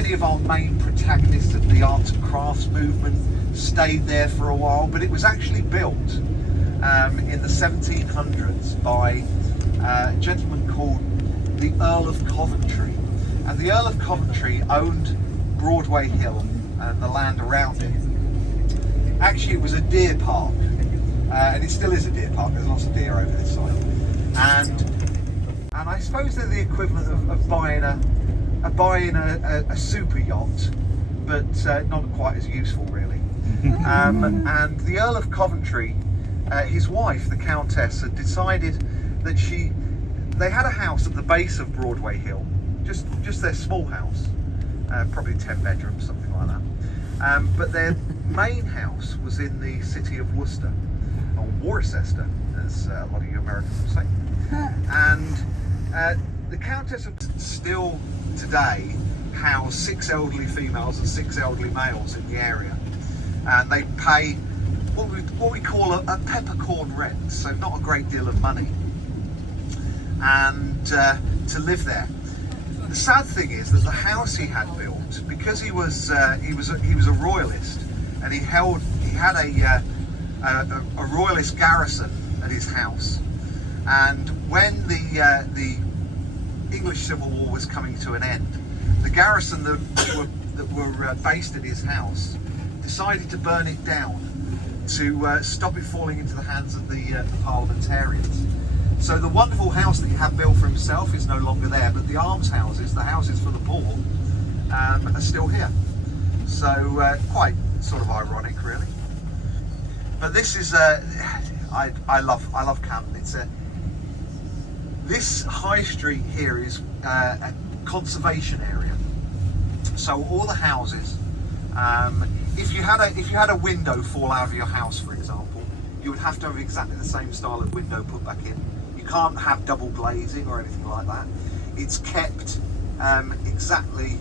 many of our main protagonists of the arts and crafts movement stayed there for a while, but it was actually built in the 1700s by a gentleman called the Earl of Coventry. And the Earl of Coventry owned Broadway Hill and the land around it. Actually, it was a deer park, and it still is a deer park. There's lots of deer over this side, and I suppose they're the equivalent of buying a super yacht, but not quite as useful, really. And the Earl of Coventry, his wife, the Countess, had decided that they had a house at the base of Broadway Hill, just their small house, probably 10 bedrooms, something like that. But their main house was in the city of Worcester, or Worcester, as a lot of you Americans will say. And the Countess of still today house 6 elderly females and 6 elderly males in the area, and they pay what we call a peppercorn rent, so not a great deal of money, and to live there. The sad thing is that the house he had built, because he was a royalist, and he had a royalist garrison at his house, and when the English Civil War was coming to an end, the garrison that were based at his house decided to burn it down to stop it falling into the hands of the parliamentarians. So the wonderful house that he had built for himself is no longer there, but the almshouses, the houses for the poor, are still here. So quite sort of ironic, really. But this is I love Campden. This high street here is a conservation area. So all the houses, if you had a window fall out of your house, for example, you would have to have exactly the same style of window put back in. You can't have double glazing or anything like that. It's kept exactly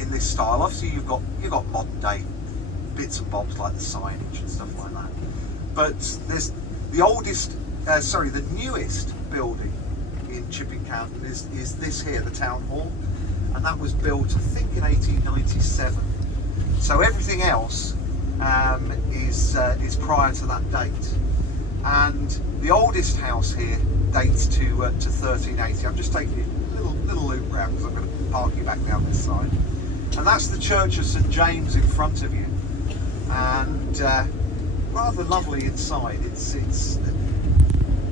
in this style. Obviously, you've got modern day bits and bobs like the signage and stuff like that. But there's the newest building in Chipping Campden is this here, the town hall, and that was built, I think, in 1897. So everything else is prior to that date, and the oldest house here dates to 1380. I'm just taking a little loop round because I'm going to park you back down this side, and that's the Church of St James in front of you, and rather lovely inside. It's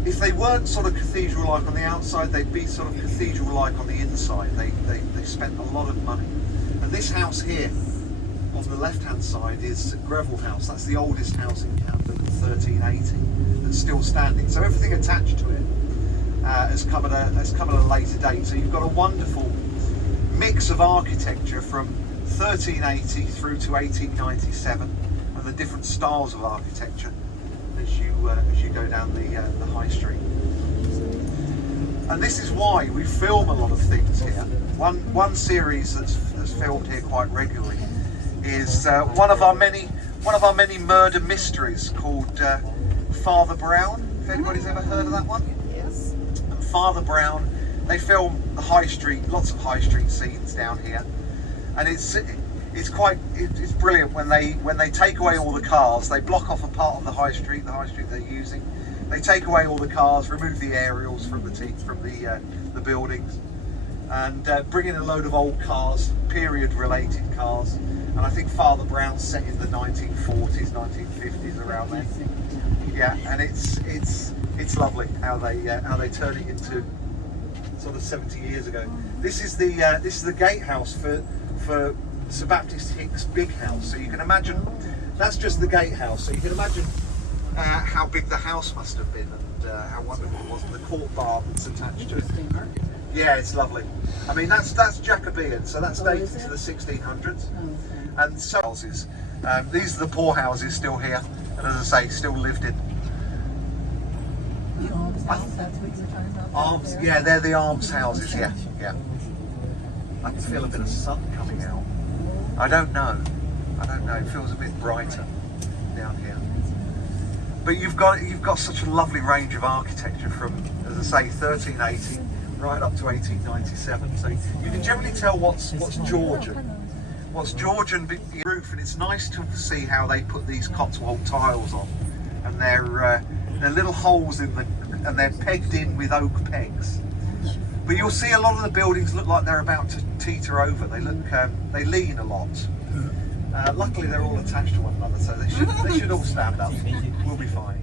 if they weren't sort of cathedral-like on the outside, they'd be sort of cathedral-like on the inside. They spent a lot of money, and this house here on the left-hand side is Greville House. That's the oldest house in Campden, 1380, that's still standing. So everything attached to it has come at a later date. So you've got a wonderful mix of architecture from 1380 through to 1897, and the different styles of architecture as you go down the high street. And this is why we film a lot of things here. One series that's filmed here quite regularly is one of our many murder mysteries called Father Brown. If anybody's ever heard of that one? Yes. And Father Brown, they film the high street, lots of high street scenes down here, and it's brilliant when they take away all the cars. They block off a part of the high street they're using. They take away all the cars, remove the aerials from the buildings, and bring in a load of old cars, period-related cars. And I think Father Brown's set in the 1940s, 1950s, around then. Yeah, and it's lovely how they turn it into sort of 70 years ago. This is the gatehouse for Sir Baptist Hick's big house. So you can imagine that's just the gatehouse. So you can imagine how big the house must have been, and how wonderful it was, and the court bar that's attached to it. Yeah, it's lovely. I mean, that's Jacobean, so that's dated to the 1600s. And so houses. These are the poor houses still here, and as I say, still lived in. The alms house, that's what you're talking about? Alms, yeah, they're the alms houses. Yeah. I can feel a bit of sun coming out. I don't know. It feels a bit brighter down here. But you've got such a lovely range of architecture from, as I say, 1380 right up to 1897. So you can generally tell what's Georgian what's Georgian roof, and it's nice to see how they put these Cotswold tiles on, and they're little holes in the, and they're pegged in with oak pegs. But you'll see a lot of the buildings look like they're about to teeter over. They look, they lean a lot. Luckily, they're all attached to one another, so they should all stand up. We'll be fine.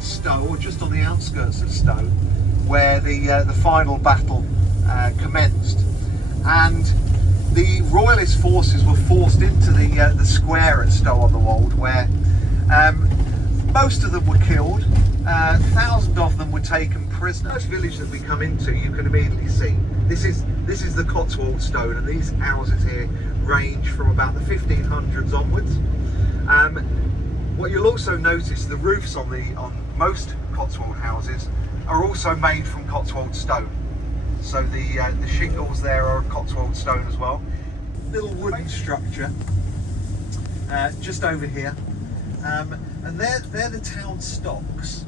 Stow, or just on the outskirts of Stow, where the final battle commenced, and the Royalist forces were forced into the square at Stow-on-the-Wold, where most of them were killed. Thousands of them were taken prisoner. First village that we come into, you can immediately see this is the Cotswold stone, and these houses here range from about the 1500s onwards. What you'll also notice, the roofs on most Cotswold houses are also made from Cotswold stone. So the shingles there are Cotswold stone as well. Little wooden structure just over here, and they're the town stocks.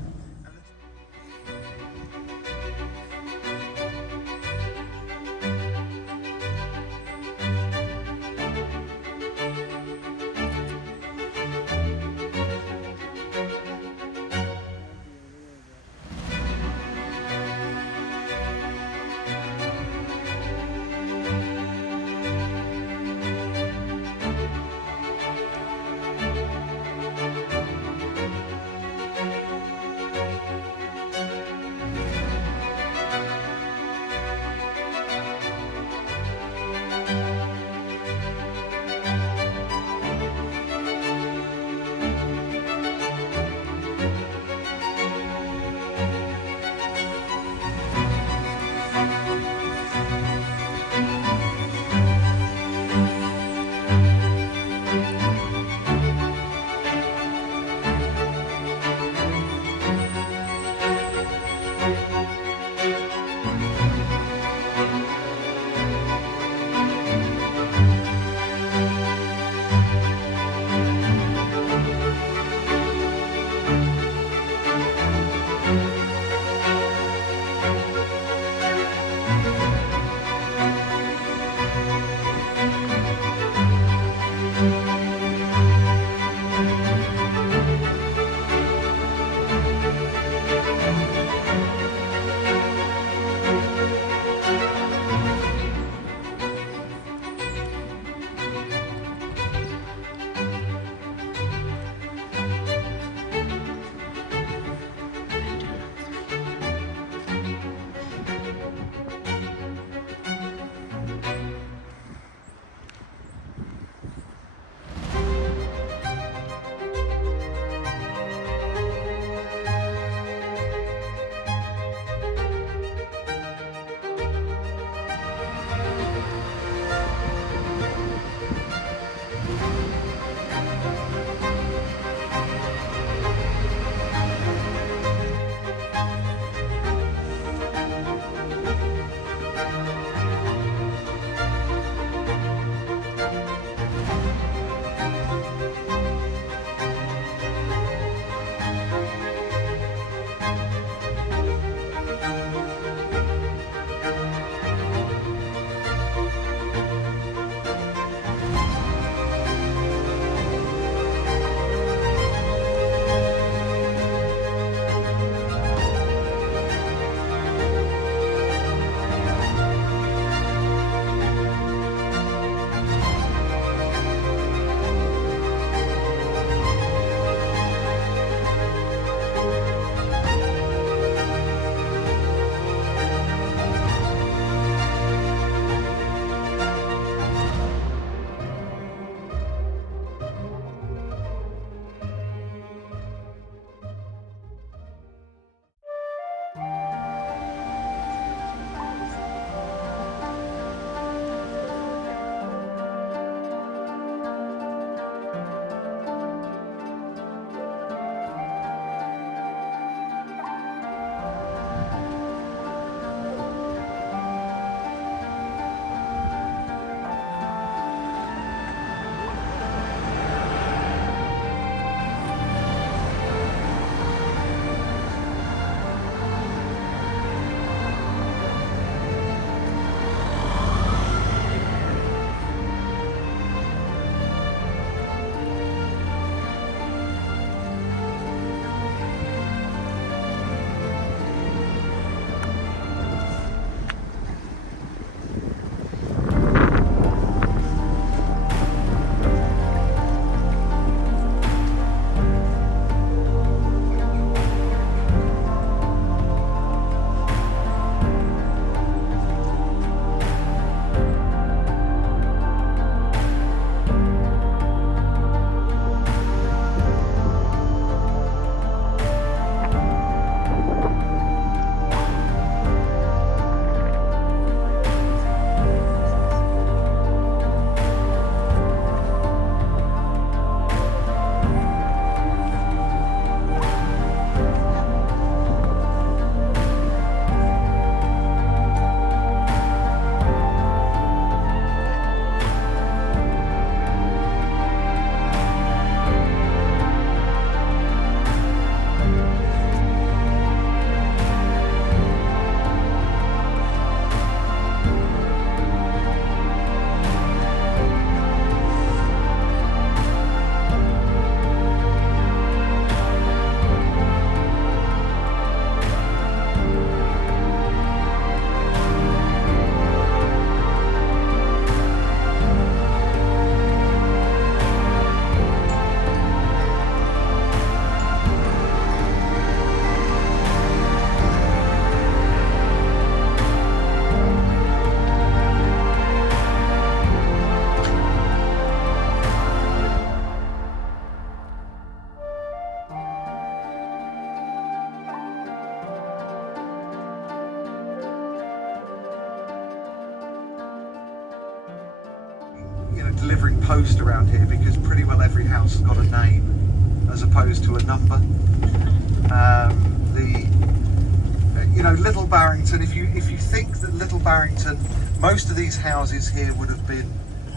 delivering post around here because pretty well every house has got a name as opposed to a number. You know, Little Barrington, if you think that Little Barrington, most of these houses here would have been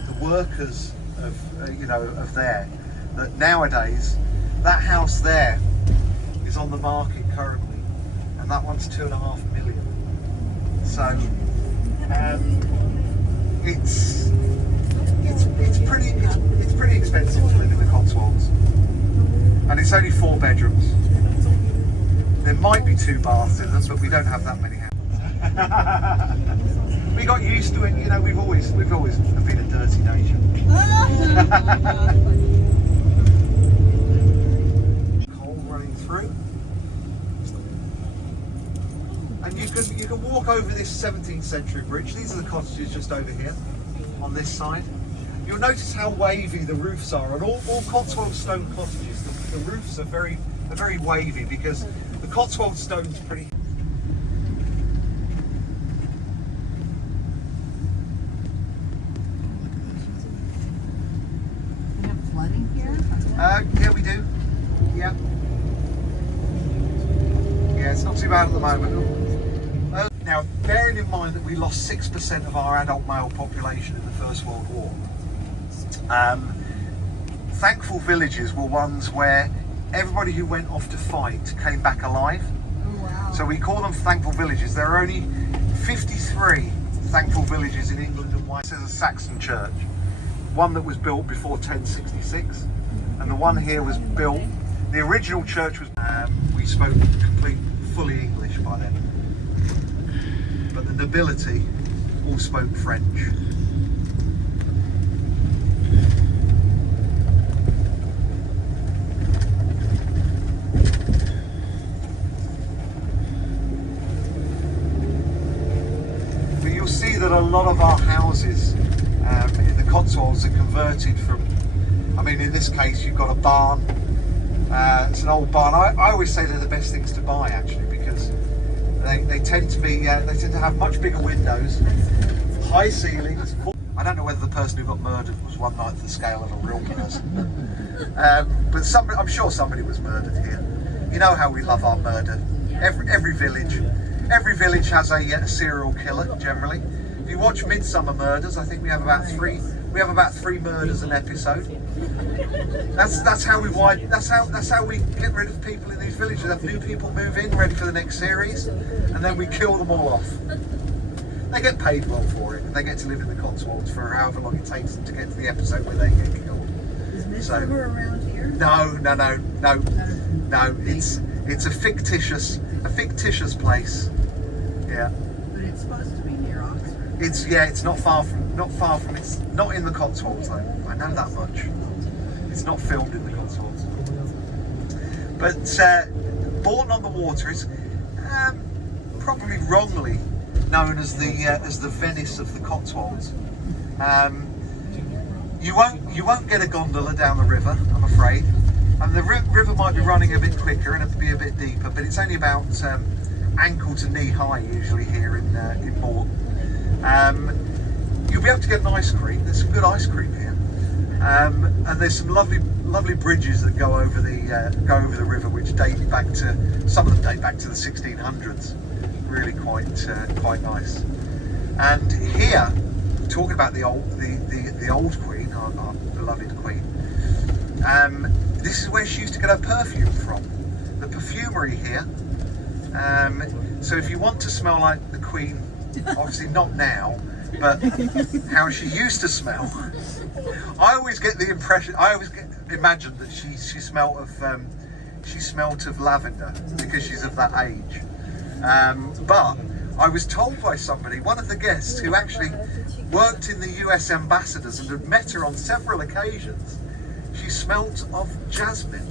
the workers of you know, of there, that nowadays that house there is on the market currently, and that one's 2.5 million. So it's pretty expensive to live in the Cotswolds, and it's only 4 bedrooms. There might be 2 baths in them, but we don't have that many houses. We got used to it, you know. We've always been a dirty nation. Coal running through, and you can walk over this 17th century bridge. These are the cottages just over here on this side. You'll notice how wavy the roofs are on all Cotswold stone cottages. The roofs are very wavy because the Cotswold stone's pretty. We have flooding here? Yeah, we do. Yeah. Yeah, it's not too bad at the moment. Now, bearing in mind that we lost 6% of our adult male population in the First World War, thankful villages were ones where everybody who went off to fight came back alive. Oh, wow. So we call them thankful villages. There are only 53 thankful villages in England and Wales. There's a Saxon church, one that was built before 1066, and the one here was built. The original church was. We spoke fully English by then, but the nobility all spoke French. See that a lot of our houses in the Cotswolds are converted from, I mean, in this case you've got a barn. It's an old barn. I always say they're the best things to buy actually, because they tend to be they tend to have much bigger windows, high ceilings. I don't know whether the person who got murdered was 1/9 the scale of a real person, but I'm sure somebody was murdered here. You know how we love our murder. Every village has a serial killer generally. If you watch Midsummer Murders, I think we have about 3 murders an episode. That's how we get rid of people in these villages. Have new people move in ready for the next series, and then we kill them all off. They get paid well for it, and they get to live in the Cotswolds for however long it takes them to get to the episode where they get killed. Is Midsummer around here? No. It's a fictitious place. Yeah. But it's supposed to be near Oxford. It's not far from. It's not in the Cotswolds though. I know that much. It's not filmed in the Cotswolds. But Bourton-on-the-Water is probably wrongly known as the Venice of the Cotswolds. You won't get a gondola down the river, I'm afraid. And the river might be running a bit quicker and it'll be a bit deeper, but it's only about ankle to knee high usually here in Bourton. You'll be able to get an ice cream. There's some good ice cream here, and there's some lovely bridges that go over the river, which some of them date back to the 1600s. Really quite nice. And here, talking about the old Queen, our beloved Queen. This is where she used to get her perfume from. The perfumery here. So if you want to smell like the Queen, obviously not now, but how she used to smell, I always imagine that she smelt of lavender because she's of that age. But I was told by somebody, one of the guests who actually worked in the US ambassadors and had met her on several occasions, she smelt of jasmine.